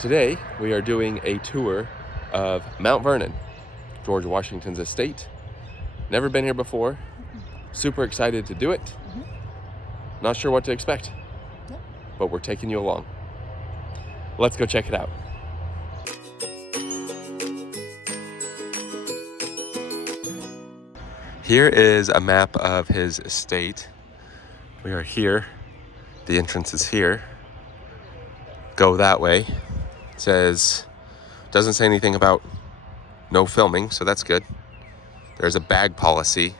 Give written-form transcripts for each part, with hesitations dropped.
Today, we are doing a tour of Mount Vernon, George Washington's estate. Never been here before. Super excited to do it. Not sure what to expect, but we're taking you along. Let's go check it out. Here is a map of his estate. We are here. The entrance is here. Go that way. It says, doesn't say anything about no filming, so that's good. There's a bag policy.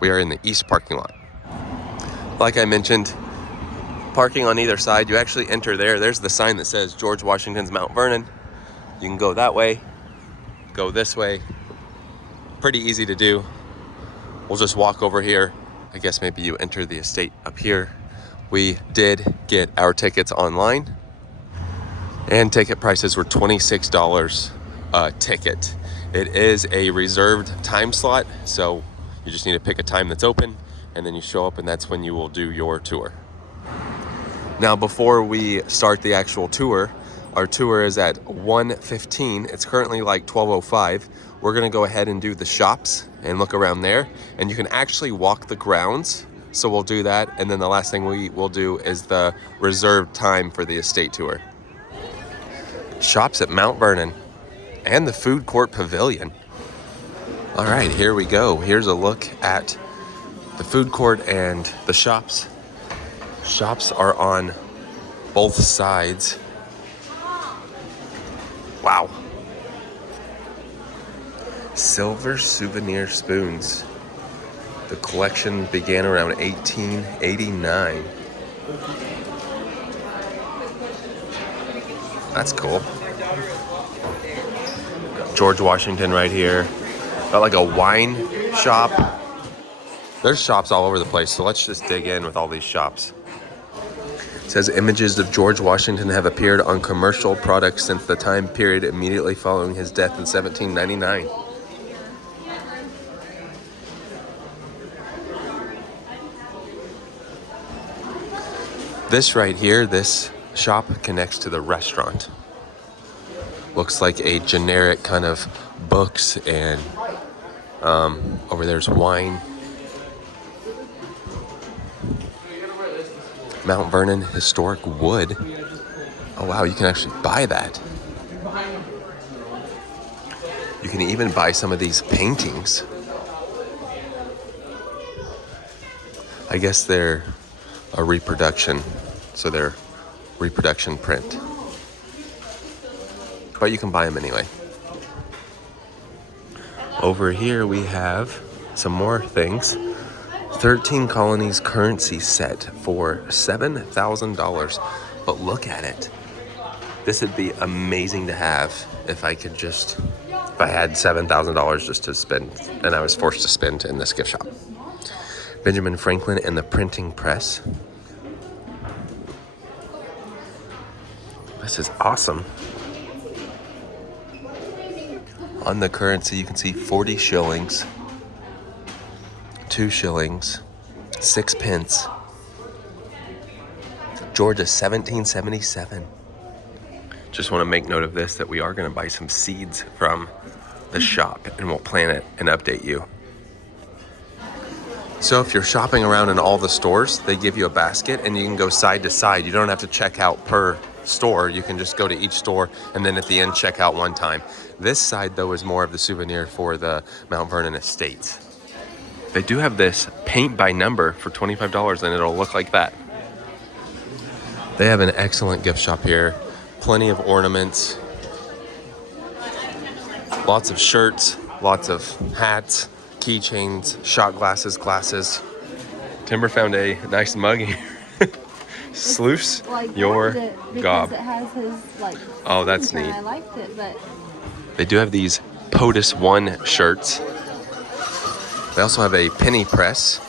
We are in the east parking lot. Like I mentioned, parking on either side. You actually enter there. There's the sign that says George Washington's Mount Vernon. You can go that way, go this way. Pretty easy to do. We'll just walk over here. I guess maybe you enter the estate up here. We did get our tickets online, and ticket prices were $26 a ticket. It is a reserved time slot, so you just need to pick a time that's open, and then you show up, and that's when you will do your tour. Now, before we start the actual tour, our tour is at 1:15. It's currently like 12:05. We're gonna go ahead and do the shops and look around there, and you can actually walk the grounds. So we'll do that, and then the last thing we will do is the reserved time for the estate tour. Shops at Mount Vernon and the food court pavilion. All right, here we go. Here's a look at the food court and the shops. Shops are on both sides. Wow. Silver souvenir spoons. The collection began around 1889. That's cool. Got George Washington right here. Got like a wine shop. There's shops all over the place, so let's just dig in with all these shops. It says images of George Washington have appeared on commercial products since the time period immediately following his death in 1799. This right here, this shop connects to the restaurant. Looks like a generic kind of books, and over there's wine. Mount Vernon historic wood. Oh wow, you can actually buy that. You can even buy some of these paintings. I guess they're a reproduction, so they're reproduction print, but you can buy them anyway. Over here we have some more things. 13 colonies currency set for $7,000, but look at it. This would be amazing to have if I had $7,000 just to spend, and I was forced to spend in this gift shop. Benjamin Franklin and the printing press. This is awesome. On the currency, you can see 40 shillings, 2 shillings, 6 pence. Georgia, 1777. Just want to make note of this, that we are going to buy some seeds from the shop, and we'll plant it and update you. So if you're shopping around in all the stores, they give you a basket and you can go side to side. You don't have to check out per store. You can just go to each store and then at the end check out one time. This side though is more of the souvenir for the Mount Vernon estates. They do have this paint by number for $25, and it'll look like that. They have an excellent gift shop here. Plenty of ornaments, lots of shirts, lots of hats, keychains, shot glasses, glasses. Timber found a nice mug here. Sluice your gob. It has his, like, oh, that's neat. I liked it, but they do have these POTUS 1 shirts. They also have a penny press.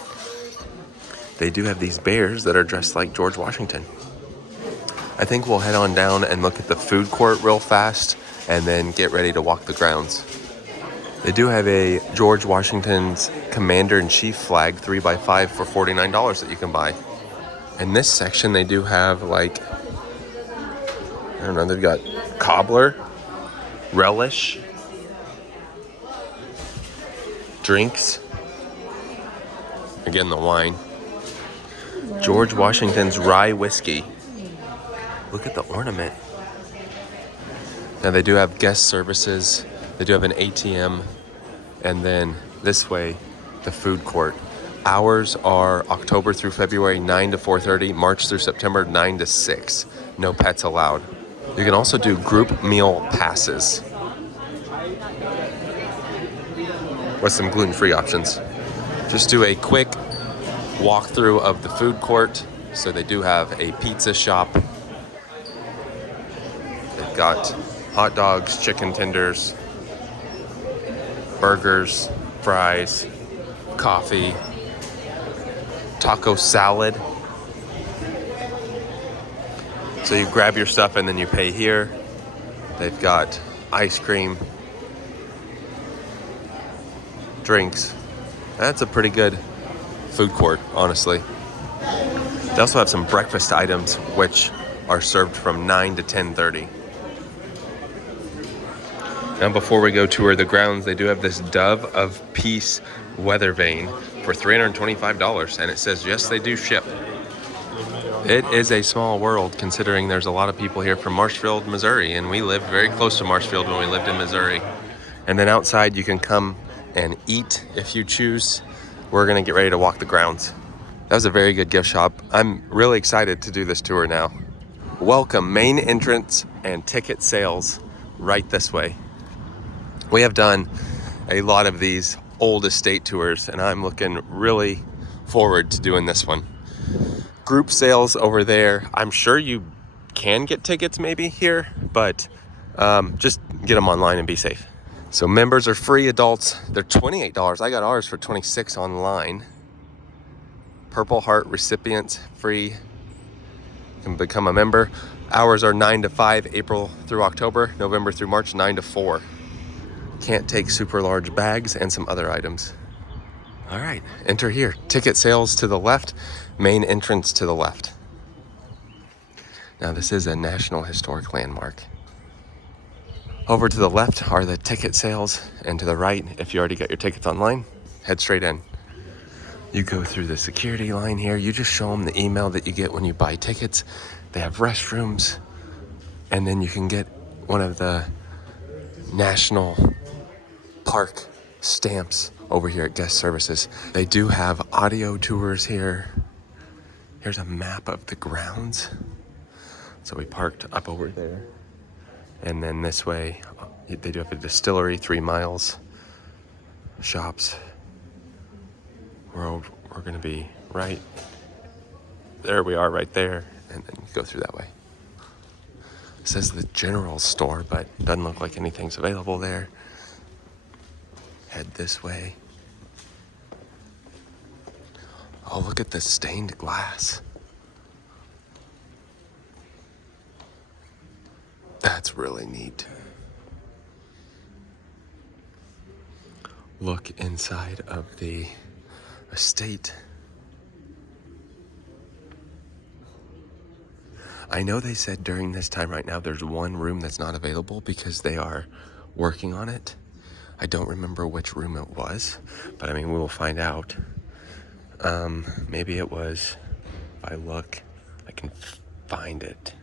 They do have these bears that are dressed like George Washington. I think we'll head on down and look at the food court real fast and then get ready to walk the grounds. They do have a George Washington's Commander-in-Chief flag 3x5 for $49 that you can buy. In this section, they do have like I don't know, they've got cobbler, relish, drinks. Again, the wine. George Washington's rye whiskey. Look at the ornament. Now they do have guest services. They do have an ATM. And then this way, the food court. Hours are October through February, 9 to 4:30. March through September, 9 to 6. No pets allowed. You can also do group meal passes with some gluten-free options. Just do a quick walkthrough of the food court. So they do have a pizza shop. They've got hot dogs, chicken tenders, burgers, fries, coffee, taco salad. So you grab your stuff and then you pay here. They've got ice cream, drinks. That's a pretty good food court, honestly. They also have some breakfast items which are served from 9 to 10:30. Now before we go tour the grounds, they do have this Dove of Peace weather vane for $325, and it says yes, they do ship. It is a small world considering there's a lot of people here from Marshfield, Missouri, and we lived very close to Marshfield when we lived in Missouri. And then outside you can come and eat if you choose. We're gonna get ready to walk the grounds. That was a very good gift shop. I'm really excited to do this tour now. Welcome, main entrance and ticket sales right this way. We have done a lot of these old estate tours, and I'm looking really forward to doing this one. Group sales over there. I'm sure you can get tickets maybe here, but just get them online and be safe. So members are free. Adults, they're $28. I got ours for $26 online. Purple Heart recipients, free. You can become a member. Hours are 9 to 5, April through October, November through March, 9 to 4. Can't take super large bags and some other items. All right, enter here. Ticket sales to the left, main entrance to the left. Now this is a National Historic Landmark. Over to the left are the ticket sales, and to the right, if you already got your tickets online, head straight in. You go through the security line here. You just show them the email that you get when you buy tickets. They have restrooms, and then you can get one of the National Park stamps over here at guest services. They do have audio tours here. Here's a map of the grounds. So we parked up over there. And then this way, they do have a distillery, 3 miles, shops. We're gonna be right there. We are right there, and then you go through that way. It says the general store, but doesn't look like anything's available there. Head this way. Oh, look at the stained glass. That's really neat. Look inside of the estate. I know they said during this time right now there's one room that's not available because they are working on it. I don't remember which room it was, but I mean, we will find out. Maybe it was, if I look, I can find it.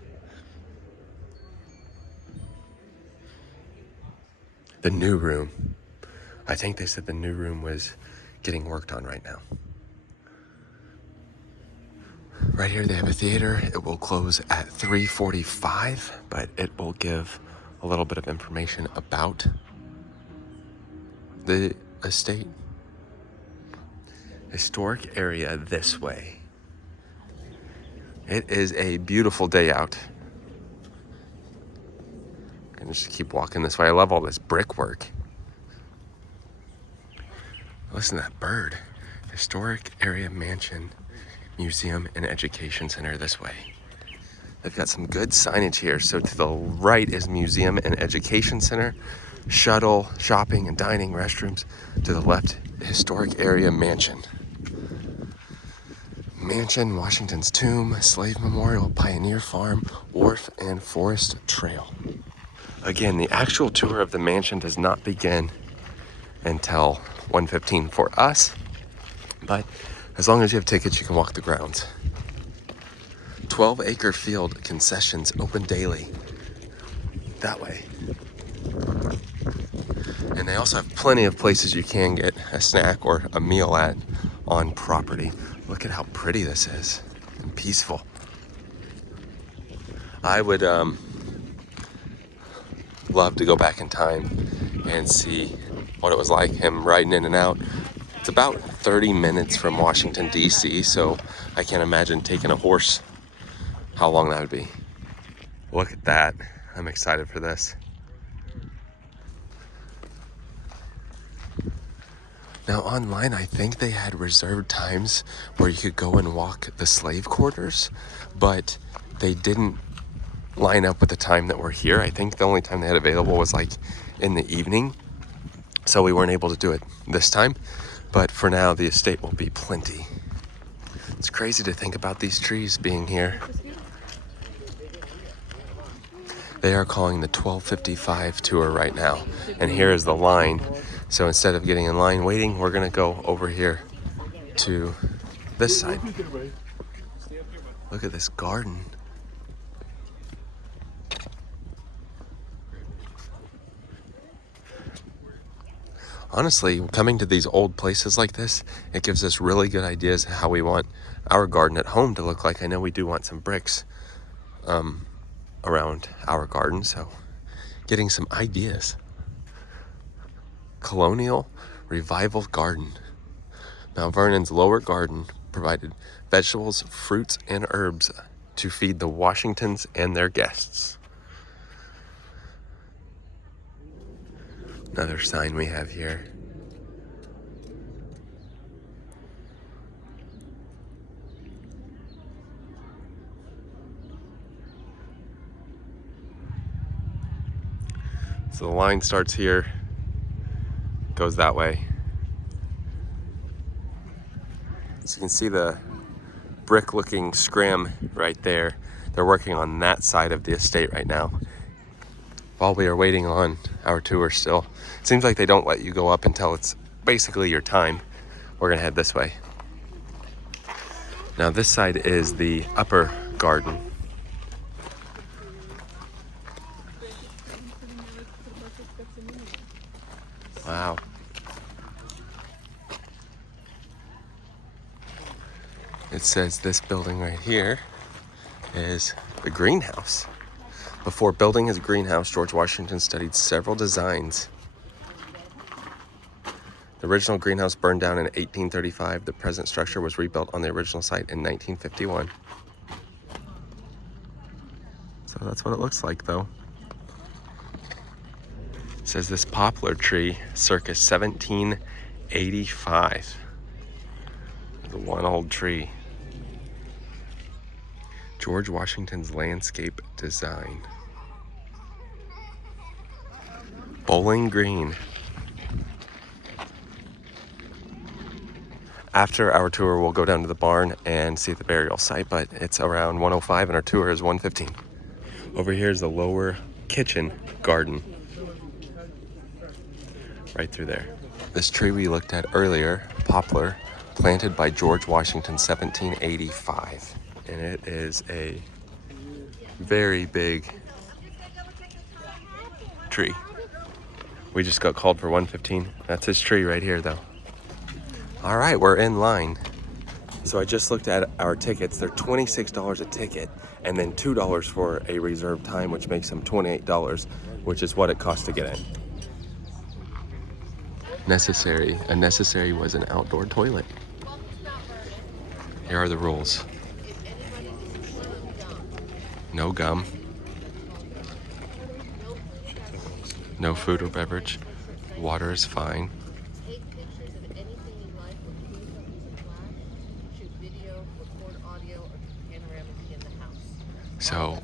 The new room. I think they said the new room was getting worked on right now. Right here they have a theater. It will close at 3:45, but it will give a little bit of information about the estate. Historic area this way. It is a beautiful day out. I'm gonna just keep walking this way. I love all this brickwork. Listen to that bird. Historic area mansion, museum, and education center this way. They've got some good signage here. So to the right is museum and education center, shuttle, shopping and dining, restrooms. To the left, historic area mansion. Mansion, Washington's Tomb, Slave Memorial, Pioneer Farm, Wharf, and Forest Trail. Again, the actual tour of the mansion does not begin until 1:15 for us, but as long as you have tickets, you can walk the grounds. 12-acre field concessions open daily that way. And they also have plenty of places you can get a snack or a meal at on property. Look at how pretty this is and peaceful. I would love to go back in time and see what it was like, him riding in and out. It's about 30 minutes from Washington, D.C., so I can't imagine taking a horse, how long that would be. Look at that. I'm excited for this. Now online, I think they had reserved times where you could go and walk the slave quarters, but they didn't line up with the time that we're here. I think the only time they had available was like in the evening, so we weren't able to do it this time. But for now, the estate will be plenty. It's crazy to think about these trees being here. They are calling the 12:55 tour right now, and here is the line. So instead of getting in line waiting, we're gonna go over here to this side. Look at this garden. Honestly, coming to these old places like this, it gives us really good ideas how we want our garden at home to look like. I know we do want some bricks around our garden, so getting some ideas. Colonial Revival Garden. Mount Vernon's lower garden provided vegetables, fruits, and herbs to feed the Washingtons and their guests. Another sign we have here. So the line starts here, goes that way. So you can see the brick looking scrim right there. They're working on that side of the estate right now, while we are waiting on our tour still. It seems like they don't let you go up until it's basically your time. We're gonna head this way. Now this side is the upper garden. Wow. It says this building right here is the greenhouse. Before building his greenhouse, George Washington studied several designs. The original greenhouse burned down in 1835. The present structure was rebuilt on the original site in 1951. So that's what it looks like, though. It says this poplar tree, circa 1785. The one old tree. George Washington's landscape design. Bowling Green. After our tour, we'll go down to the barn and see the burial site, but it's around 1:05 and our tour is 1:15. Over here is the lower kitchen garden. Right through there. This tree we looked at earlier, poplar, planted by George Washington, 1785. And it is a very big tree. We just got called for 1:15. That's his tree right here, though. All right, we're in line. So I just looked at our tickets. They're $26 a ticket, and then $2 for a reserved time, which makes them $28, which is what it costs to get in. Necessary. A necessary was an outdoor toilet. Here are the rules. No gum. No food or beverage. Water is fine. So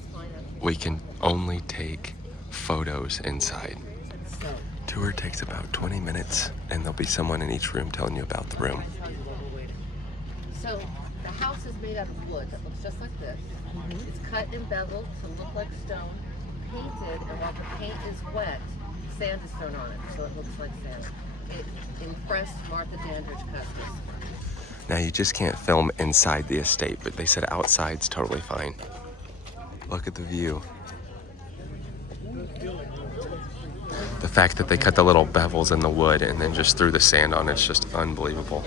we can only take photos inside. Tour takes about 20 minutes, and there'll be someone in each room telling you about the room. So the house is made out of wood that looks just like this. It's cut and beveled to look like stone, painted, and while the paint is wet, sand is thrown on it, so it looks like sand. It impressed Martha Dandridge Custis. Now you just can't film inside the estate, but they said outside's totally fine. Look at the view. The fact that they cut the little bevels in the wood and then just threw the sand on it's just unbelievable.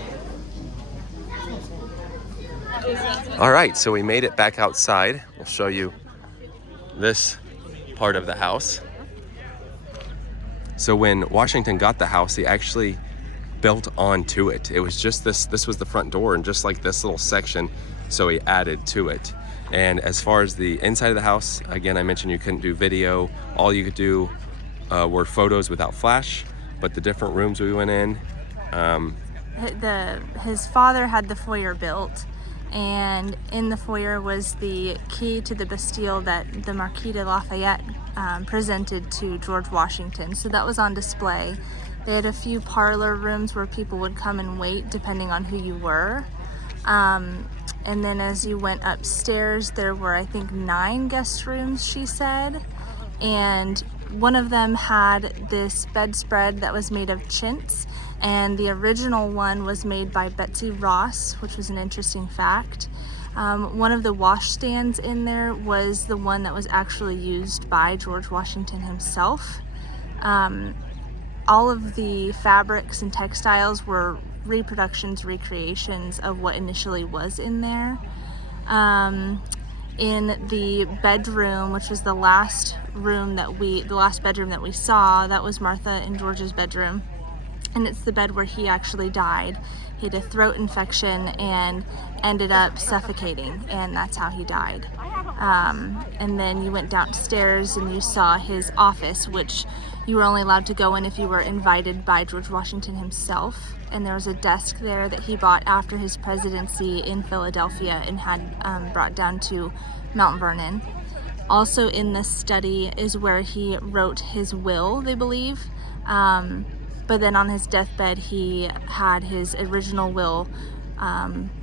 All right, so we made it back outside. We'll show you this part of the house. So when Washington got the house, he actually built onto it. It was just this was the front door, and just like this little section, so he added to it. And as far as the inside of the house, again, I mentioned you couldn't do video. All you could do were photos without flash, but the different rooms we went in. His father had the foyer built, and in the foyer was the key to the Bastille that the Marquis de Lafayette presented to George Washington. So that was on display. They had a few parlor rooms where people would come and wait depending on who you were. And then as you went upstairs, there were, I think, 9 guest rooms, she said. And one of them had this bedspread that was made of chintz, and the original one was made by Betsy Ross, which was an interesting fact. One of the washstands in there was the one that was actually used by George Washington himself. All of the fabrics and textiles were reproductions, recreations of what initially was in there. In the bedroom, which was the last bedroom that we saw, that was Martha and George's bedroom. And it's the bed where he actually died. He had a throat infection and ended up suffocating, and that's how he died. And then you went downstairs and you saw his office, which you were only allowed to go in if you were invited by George Washington himself. And there was a desk there that he bought after his presidency in Philadelphia and had brought down to Mount Vernon. Also in this study is where he wrote his will, they believe. But then on his deathbed, he had his original will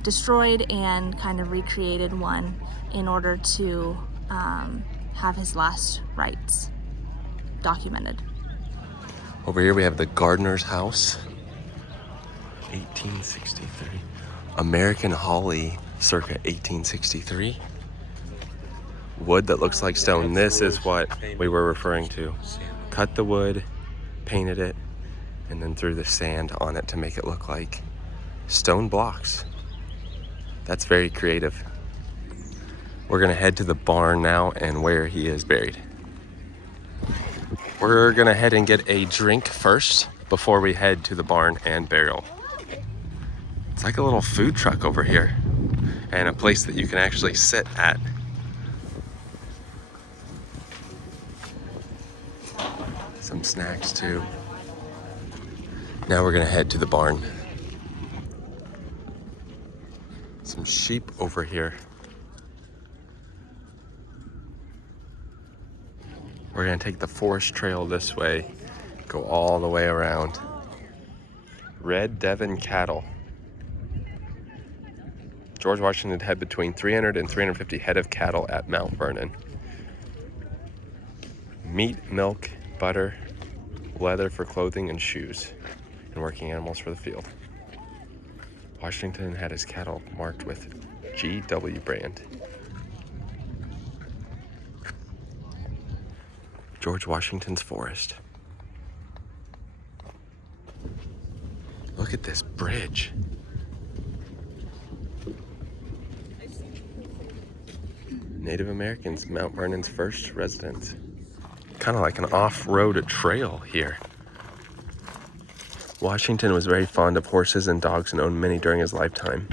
destroyed and kind of recreated one in order to have his last rites documented. Over here we have the gardener's house, 1863. American holly, circa 1863. Wood that looks like stone. This is what we were referring to. Cut the wood, painted it, and then threw the sand on it to make it look like stone blocks. That's very creative. We're gonna head to the barn now and where he is buried. We're gonna head and get a drink first before we head to the barn and burial. It's like a little food truck over here and a place that you can actually sit at. Some snacks too. Now we're gonna head to the barn. Some sheep over here. We're gonna take the forest trail this way, go all the way around. Red Devon cattle. George Washington had between 300 and 350 head of cattle at Mount Vernon. Meat, milk, butter, leather for clothing and shoes, and working animals for the field. Washington had his cattle marked with GW brand. George Washington's forest. Look at this bridge. Native Americans, Mount Vernon's first residence. Kind of like an off-road trail here. Washington was very fond of horses and dogs and owned many during his lifetime.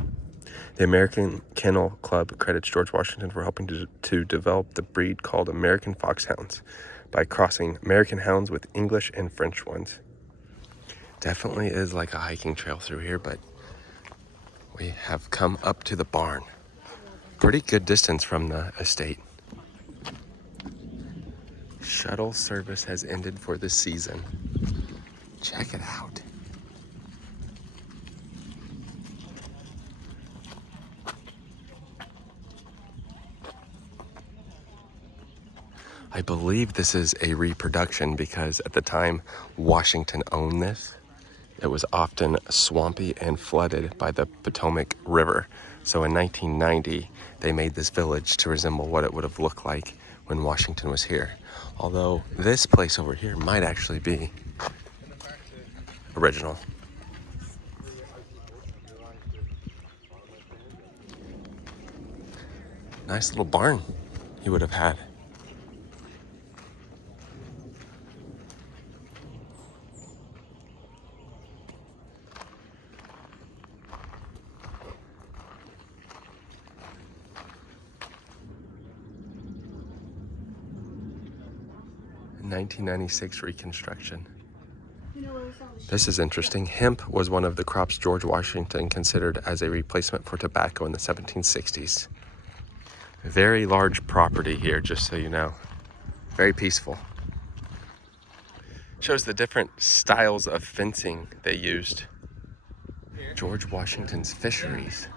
The American Kennel Club credits George Washington for helping to develop the breed called American Foxhounds by crossing American hounds with English and French ones. Definitely is like a hiking trail through here, but we have come up to the barn. Pretty good distance from the estate. Shuttle service has ended for the season. Check it out. I believe this is a reproduction because at the time Washington owned this, it was often swampy and flooded by the Potomac River. So in 1990, they made this village to resemble what it would have looked like when Washington was here. Although this place over here might actually be original. Nice little barn he would have had. In 1996 reconstruction. This is interesting. Hemp was one of the crops George Washington considered as a replacement for tobacco in the 1760s. Very large property here, just so you know. Very peaceful. Shows the different styles of fencing they used. George Washington's fisheries.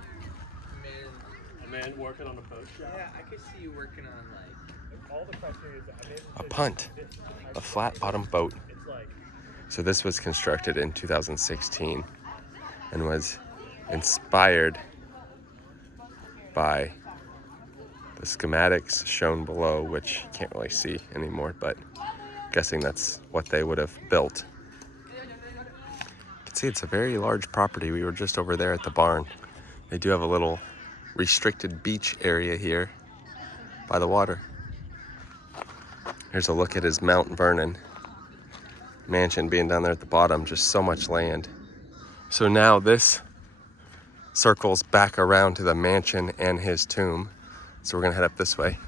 A man working on a boat shop. Yeah, I could see you working on like All the criteria A punt, a flat bottom boat. it's like So this was constructed in 2016 and was inspired by the schematics shown below, which you can't really see anymore, but guessing that's what they would have built. You can see it's a very large property. We were just over there at the barn. They do have a little restricted beach area here by the water. Here's a look at his Mount Vernon mansion being down there at the bottom. Just so much land. So now this circles back around to the mansion and his tomb. So we're gonna head up this way.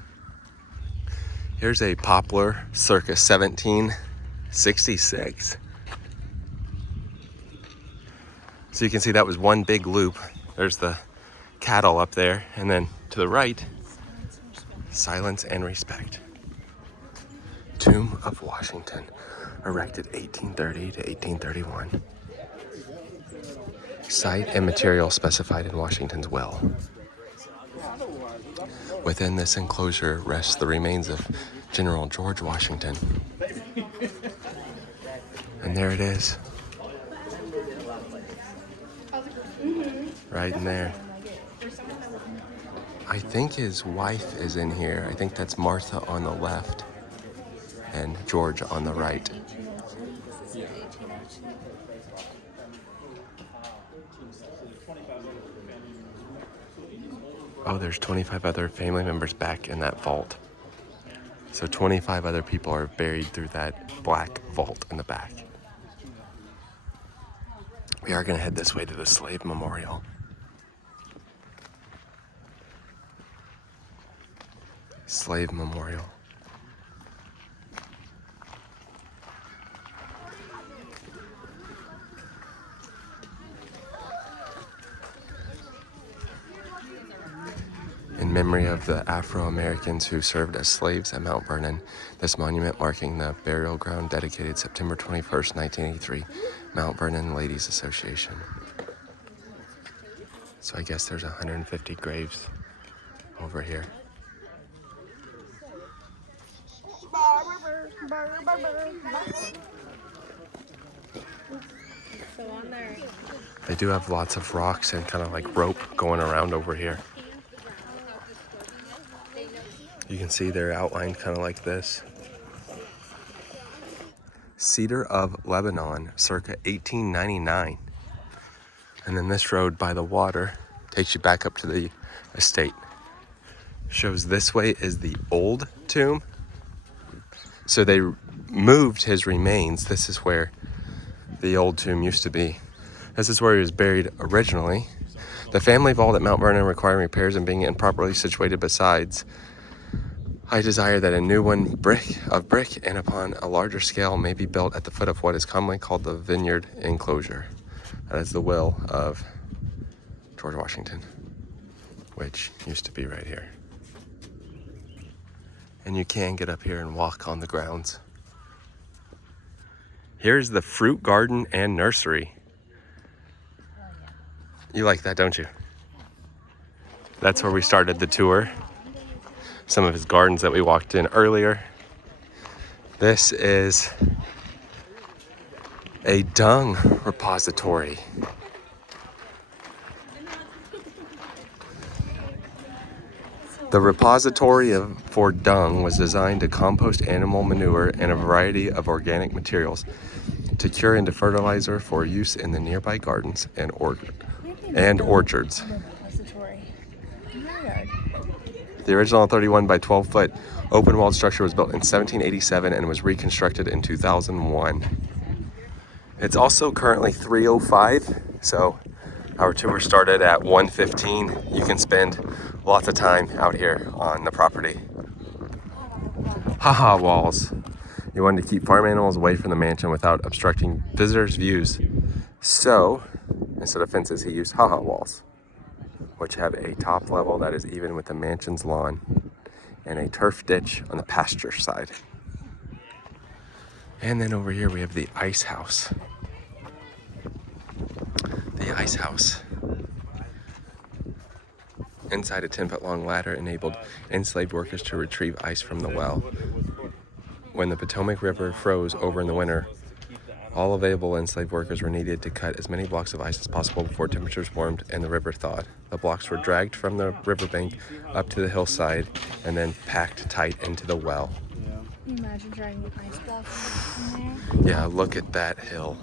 Here's a poplar circa 1766. So you can see that was one big loop. There's the cattle up there, and then to the right, silence and respect. Tomb of Washington, erected 1830 to 1831. Site and material specified in Washington's will. Within this enclosure rests the remains of General George Washington. And there it is. Right in there. I think his wife is in here. I think that's Martha on the left and George on the right. Oh, there's 25 other family members back in that vault. So 25 other people are buried through that black vault in the back. We are going to head this way to the slave memorial. Slave memorial. In memory of the Afro-Americans who served as slaves at Mount Vernon, this monument marking the burial ground dedicated September 21st, 1983, Mount Vernon Ladies Association. So I guess there's 150 graves over here. They do have lots of rocks and kind of like rope going around over here. You can see they're outlined kind of like this. Cedar of Lebanon, circa 1899. And then this road by the water takes you back up to the estate. Shows this way is the old tomb. So they moved his remains. This is where the old tomb used to be. This is where he was buried originally. The family vault at Mount Vernon requiring repairs and being improperly situated besides. I desire that a new one of brick and upon a larger scale may be built at the foot of what is commonly called the vineyard enclosure. That is the will of George Washington, which used to be right here. And you can get up here and walk on the grounds. Here's the fruit garden and nursery. You like that, don't you? That's where we started the tour. Some of his gardens that we walked in earlier. This is a dung repository. The repository for dung was designed to compost animal manure and a variety of organic materials to cure into fertilizer for use in the nearby gardens and orchards. The original 31 by 12 foot open walled structure was built in 1787 and was reconstructed in 2001. It's also currently 3:05, so our tour started at 1:15. You can spend lots of time out here on the property. Haha walls. He wanted to keep farm animals away from the mansion without obstructing visitors' views. So, instead of fences, he used haha walls, which have a top level that is even with the mansion's lawn and a turf ditch on the pasture side. And then over here we have the ice house. The ice house. Inside, a 10-foot long ladder enabled enslaved workers to retrieve ice from the well. When the Potomac River froze over in the winter, all available enslaved workers were needed to cut as many blocks of ice as possible before temperatures warmed and the river thawed. The blocks were dragged from the riverbank up to the hillside and then packed tight into the well. Can you imagine dragging an ice block in there? Yeah, look at that hill.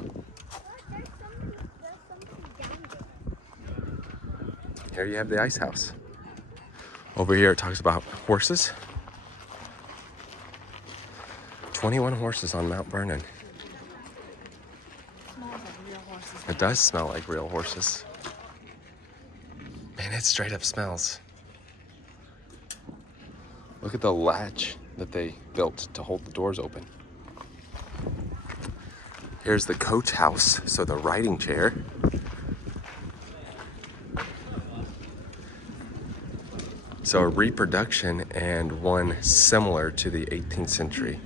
Here you have the ice house. Over here it talks about horses. 21 horses on Mount Vernon. It does smell like real horses. Man, it straight up smells. Look at the latch that they built to hold the doors open. Here's the coach house, so the riding chair. So a reproduction and one similar to the 18th century.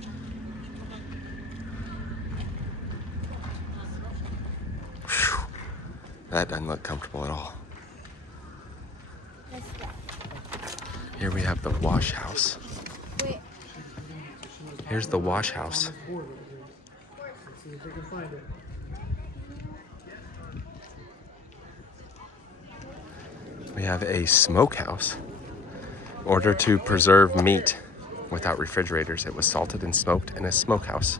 Whew. That doesn't look comfortable at all. Here we have the wash house. Here's the wash house. We have a smokehouse. In order to preserve meat without refrigerators, it was salted and smoked in a smokehouse.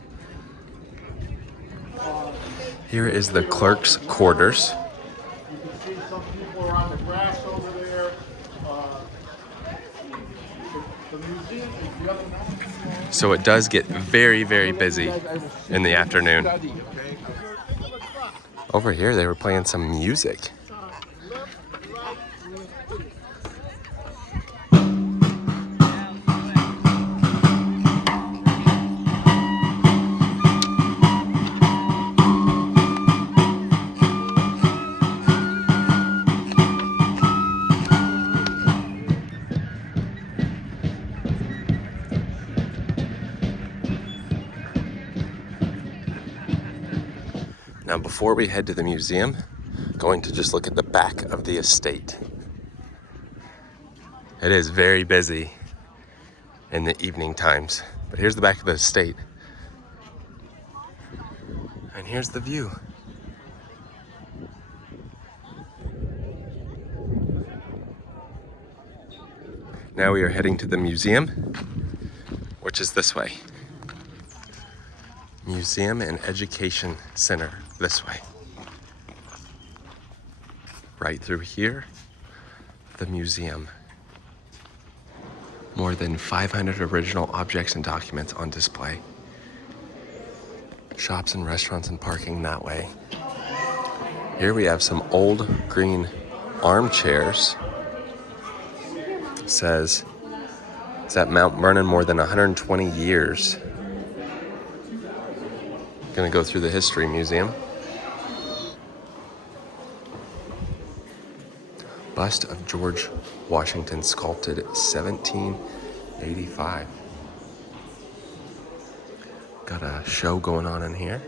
Here is the clerk's quarters. You can see some people are on the grass over there. The museum is the other one. So it does get very, very busy in the afternoon. Over here, they were playing some music. Now, before we head to the museum, going to just look at the back of the estate. It is very busy in the evening times, but here's the back of the estate. And here's the view. Now we are heading to the museum, which is this way. Museum and Education Center, this way. Right through here, the museum. More than 500 original objects and documents on display. Shops and restaurants and parking that way. Here we have some old green armchairs. It says it's at Mount Vernon more than 120 years. Gonna go through the history museum. Bust of George Washington, sculpted 1785. Got a show going on in here,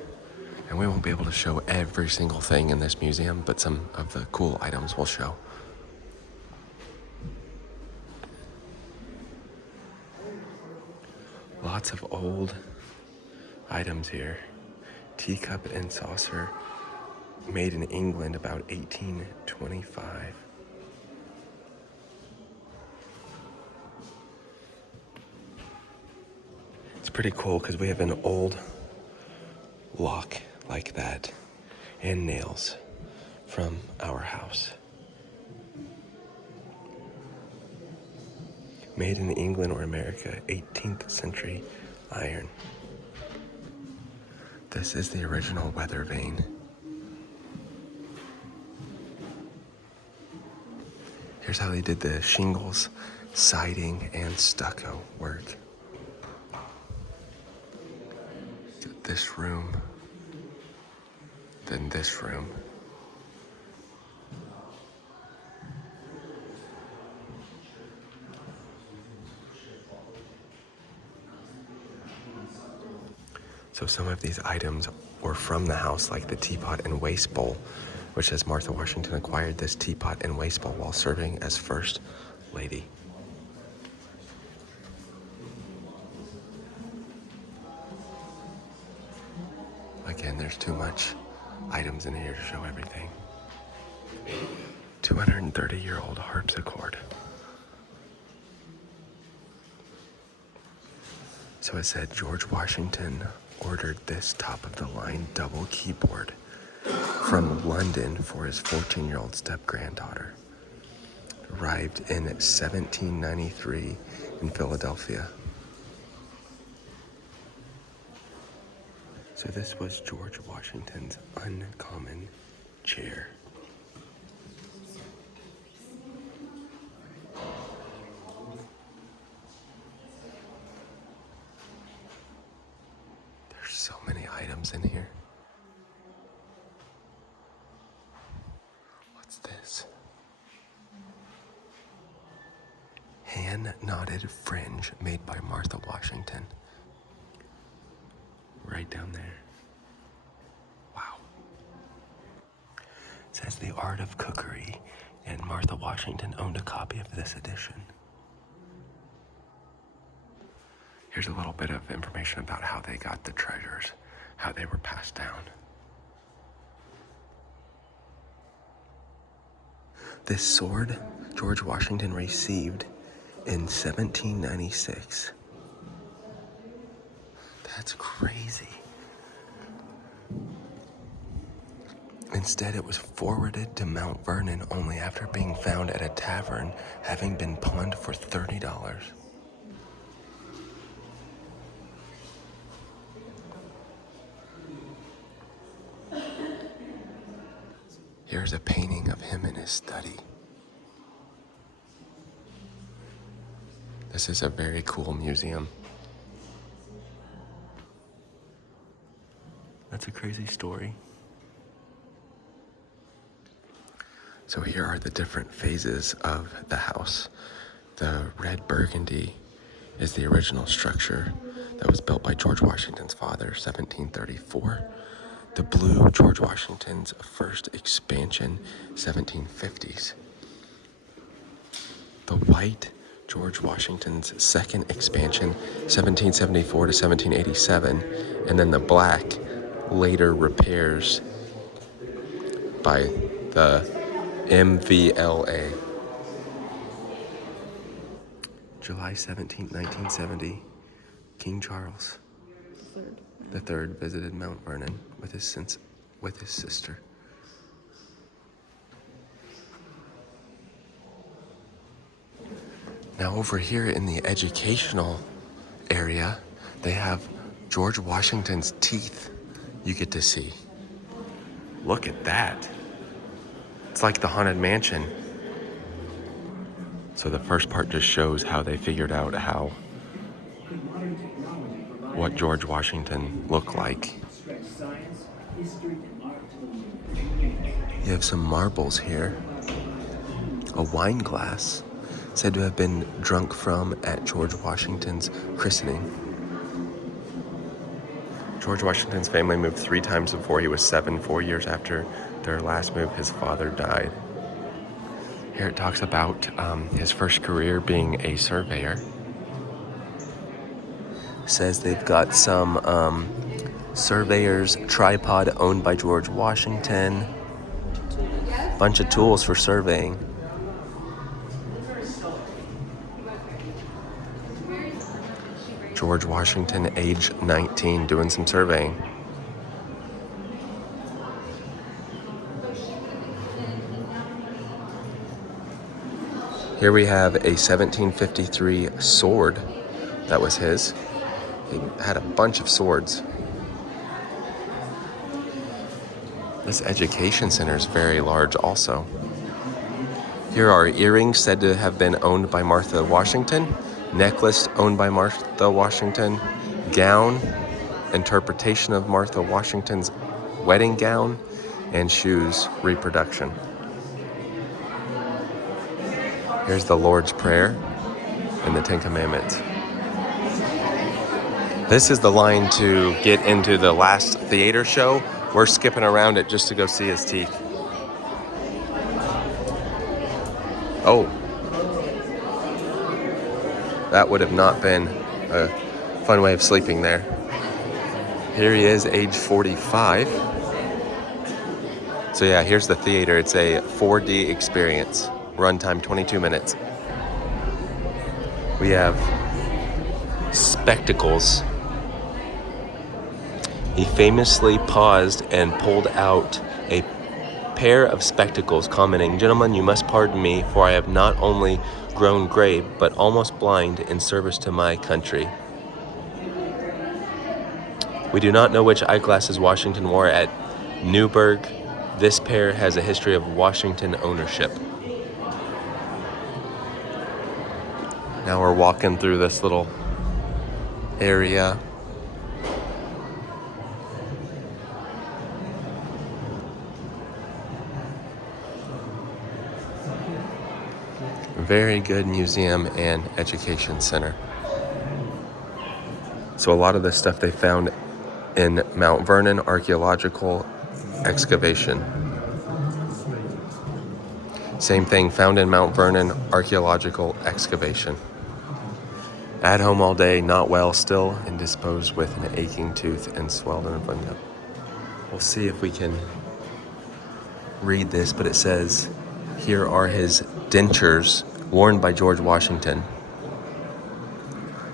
and we won't be able to show every single thing in this museum, but some of the cool items we'll show. Lots of old items here. Teacup and saucer, made in England about 1825. It's pretty cool because we have an old lock like that and nails from our house. Made in England or America, 18th century iron. This is the original weather vane. Here's how they did the shingles, siding, and stucco work. This room, then this room. So some of these items were from the house, like the teapot and waste bowl, which says Martha Washington acquired this teapot and waste bowl while serving as First Lady. Again, there's too much items in here to show everything. 230-year-old harpsichord. So it said George Washington ordered this top-of-the-line double keyboard from London for his 14-year-old step-granddaughter. Arrived in 1793 in Philadelphia. So this was George Washington's uncommon chair. There's so many items in here. What's this? Hand-knotted fringe made by Martha Washington. Right down there. Wow. It says The Art of Cookery, and Martha Washington owned a copy of this edition. Here's a little bit of information about how they got the treasures, how they were passed down. This sword George Washington received in 1796. That's crazy. Instead, it was forwarded to Mount Vernon only after being found at a tavern, having been pawned for $30. Here's a painting of him in his study. This is a very cool museum. That's a crazy story. So here are the different phases of the house. The red burgundy is the original structure that was built by George Washington's father, 1734. The blue, George Washington's first expansion, 1750s. The white, George Washington's second expansion, 1774 to 1787. And then the black, later repairs by the MVLA. July 17, 1970, King Charles III visited Mount Vernon with his sister. Now over here in the educational area, they have George Washington's teeth you get to see. Look at that. It's like the Haunted Mansion. So the first part just shows how they figured out what George Washington looked like. You have some marbles here. A wine glass said to have been drunk from at George Washington's christening. George Washington's family moved 3 times before he was 7. 4 years after their last move, his father died. Here it talks about his first career being a surveyor. Says they've got some Surveyor's tripod owned by George Washington. Bunch of tools for surveying. George Washington, age 19, doing some surveying. Here we have a 1753 sword. That was his. He had a bunch of swords. This education center is very large also. Here are earrings said to have been owned by Martha Washington. Necklace owned by Martha Washington. Gown, interpretation of Martha Washington's wedding gown. And shoes, reproduction. Here's the Lord's Prayer and the Ten Commandments. This is the line to get into the last theater show. We're skipping around it just to go see his teeth. Oh. That would have not been a fun way of sleeping there. Here he is, age 45. So yeah, here's the theater. It's a 4D experience. Runtime 22 minutes. We have spectacles. He famously paused and pulled out a pair of spectacles, commenting, "Gentlemen, you must pardon me, for I have not only grown gray, but almost blind in service to my country." We do not know which eyeglasses Washington wore at Newburgh. This pair has a history of Washington ownership. Now we're walking through this little area. Very good museum and education center. So a lot of this stuff they found in Mount Vernon archaeological excavation. Same thing, found in Mount Vernon archaeological excavation. At home all day, not well, still indisposed with an aching tooth and swelled in a window. We'll see if we can read this, but it says, here are his dentures worn by George Washington.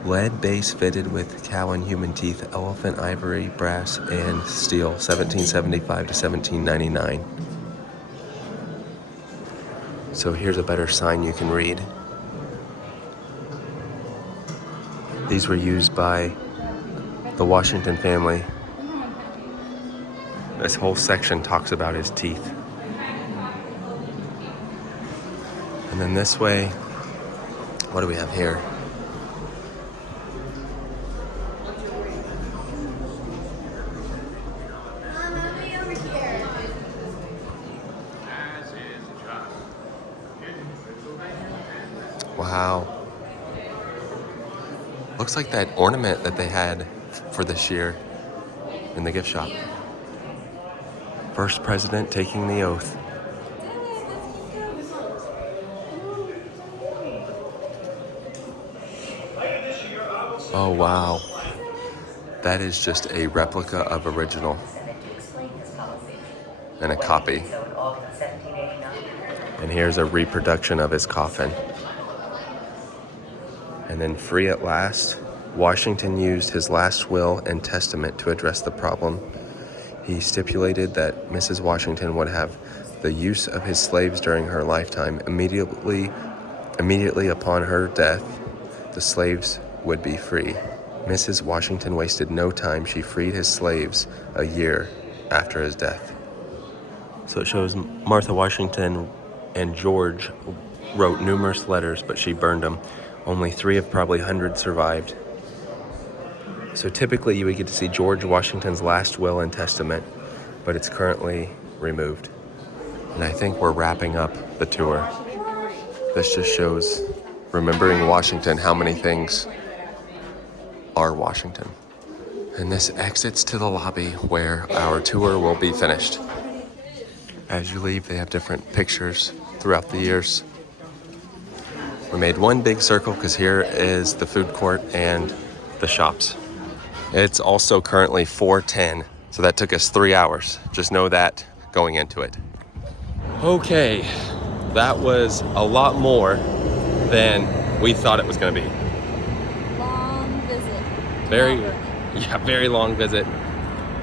Lead base fitted with cow and human teeth, elephant, ivory, brass, and steel, 1775 to 1799. So here's a better sign you can read. These were used by the Washington family. This whole section talks about his teeth. And then this way, what do we have here? Wow. Looks like that ornament that they had for this year in the gift shop. First president taking the oath. Oh, wow. That is just a replica of original and a copy. And here's a reproduction of his coffin. And then free at last, Washington used his last will and testament to address the problem. He stipulated that Mrs. Washington would have the use of his slaves during her lifetime. Immediately upon her death, the slaves would be free. Mrs. Washington wasted no time. She freed his slaves a year after his death. So it shows Martha Washington and George wrote numerous letters, but she burned them. Only 3 of probably hundreds survived. So typically you would get to see George Washington's last will and testament, but it's currently removed. And I think we're wrapping up the tour. This just shows, remembering Washington, how many things are Washington. And this exits to the lobby where our tour will be finished. As you leave, they have different pictures throughout the years. We made one big circle because here is the food court and the shops. It's also currently 4:10, so that took us 3 hours. Just know that going into it. Okay, that was a lot more than we thought it was going to be. Long visit. Very long visit.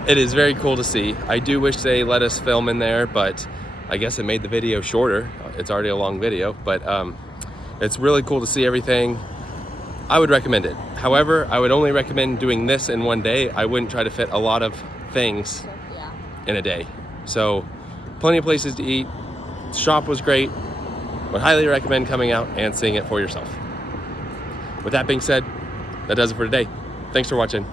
It is very cool to see. I do wish they let us film in there, but I guess it made the video shorter. It's already a long video, but it's really cool to see everything. I would recommend it. However, I would only recommend doing this in one day. I wouldn't try to fit a lot of things in a day. So plenty of places to eat. The shop was great. Would highly recommend coming out and seeing it for yourself. With that being said, that does it for today. Thanks for watching.